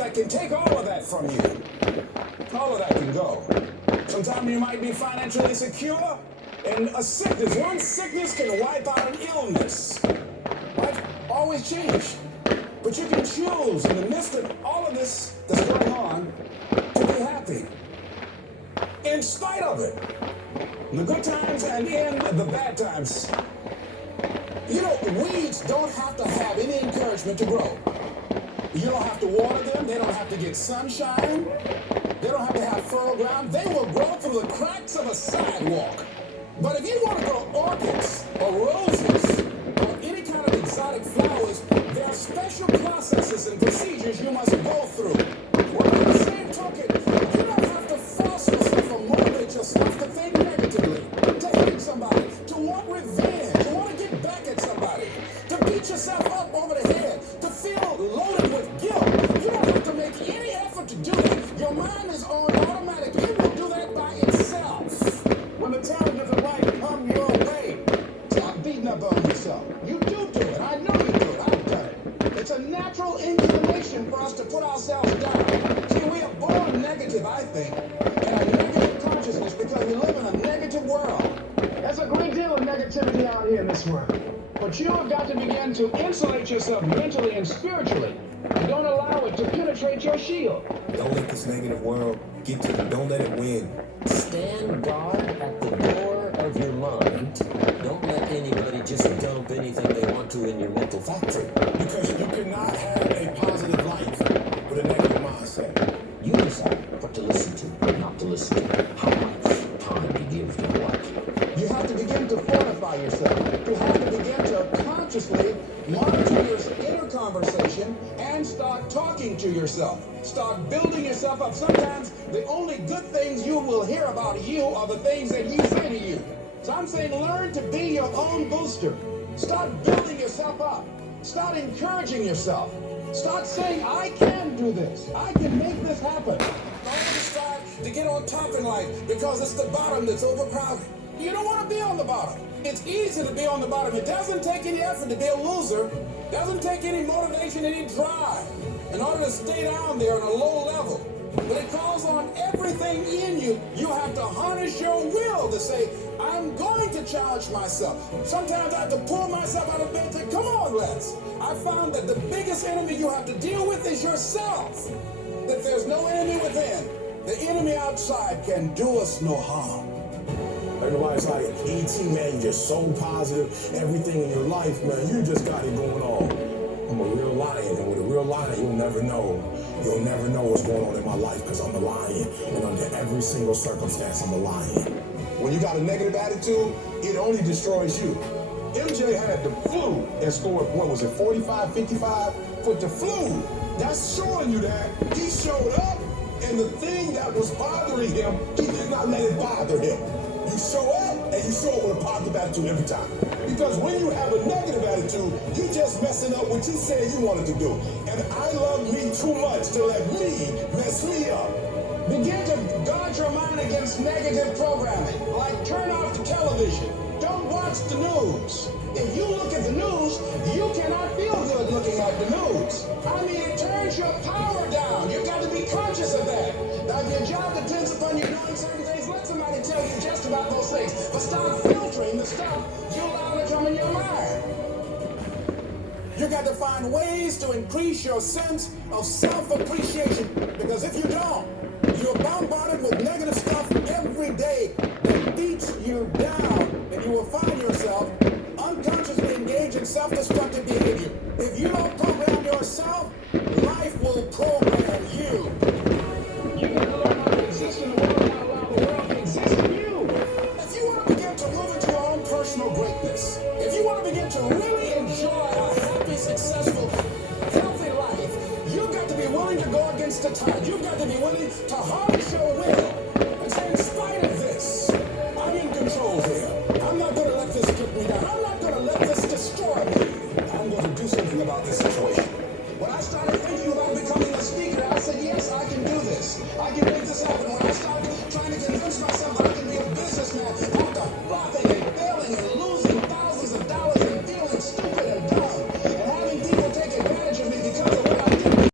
that can take all of that from you. All of that can go. Sometimes you might be financially secure, and a sickness, one sickness can wipe out an illness. Right? Always change. But you can choose in the midst of all of this that's going on to be happy. In spite of it. In the good times and in the bad times. You know, weeds don't have to have any encouragement to grow. You don't have to water them. They don't have to get sunshine. They don't have to have fertile ground. They will grow through the cracks of a sidewalk. But if you want to grow orchids or roses or any kind of exotic flowers, there are special processes and procedures you must go through. Well, in the same token, you don't have to force yourself or motivate yourself to think negatively, to hate somebody, to want revenge, to want to get back at somebody, to beat yourself up over the head, to feel loaded with guilt. You don't have to make any effort to do that. Your mind is on automatic. It will do that by itself. When the time doesn't right come your way, stop beating up on yourself. You do it. I know you do it. I've done it. It's a natural inclination for us to put ourselves down. See, we are born negative, I think, in a negative consciousness because we live in a negative world. There's a great deal of negativity out here in this world. But you have got to begin to insulate yourself mentally and spiritually. And don't allow it to penetrate your shield. Don't let this negative world get to you. Don't let it win. Stand guard at the door of your mind. Don't let anybody just dump anything they want to in your mental factory. Because you cannot have a positive life with a negative mindset. You decide what to listen to and not to listen to. How much time you give to what. You have to begin to fortify yourself. You have to begin to consciously monitor your inner conversation and start talking to yourself. Start building yourself up. Sometimes the only good things you will hear about you are the things that you say to you. So I'm saying learn to be your own booster. Start building yourself up. Start encouraging yourself. Start saying, I can do this. I can make this happen. Don't decide to get on top in life because it's the bottom that's overcrowded. You don't want to be on the bottom. It's easy to be on the bottom. It doesn't take any effort to be a loser. It doesn't take any motivation, any drive in order to stay down there on a low level. But it calls on everything in you. You have to harness your will to say, I'm going to challenge myself. Sometimes I have to pull myself out of bed and say, come on, let's. I found that the biggest enemy you have to deal with is yourself. That there's no enemy within. The enemy outside can do us no harm. Everybody's like, E.T., man, you're just so positive. Everything in your life, man, you just got it going on. I'm a real lion, and with a real lion, you'll never know. You'll never know what's going on in my life because I'm a lion. And under every single circumstance, I'm a lion. When you got a negative attitude, it only destroys you. MJ had the flu and scored, what was it, 45, 55? With the flu, that's showing you that he showed up, and the thing that was bothering him, he did not let it bother him. You show up, and you show up with a positive attitude every time. Because when you have a negative attitude, you just messing up what you said you wanted to do. And I love me too much to let me mess me up. Begin to guard your mind against negative programming, like turn off the television. Don't watch the news. If you look at the news, you cannot feel good looking at the news. I mean, it turns your power down. You've got to be conscious of that. Now, if your job depends upon you doing certain things, let somebody tell you just about those things. But start filtering the stuff you allow to come in your mind. You got to find ways to increase your sense of self-appreciation. Because if you don't, you're bombarded with negative stuff every day that beats you down, and you will find yourself unconsciously engaged in self-destructive behavior. If you don't program yourself, life will program you. You got to learn how to exist in the world and not allow the world to exist in you. If you want to begin to move into your own personal greatness, if you want to begin to really enjoy a happy, successful, healthy life, you've got to be willing to go against the tide. You've got to be willing to harness your will and say, in spite of this, I'm in control here. I'm not going to let this get me down. I'm not going to let this destroy me. I'm going to do something about this situation. When I started thinking about becoming a speaker, I said, yes, I can do this. I can make this happen. When I started trying to convince myself that I can be a businessman after flopping and failing and losing,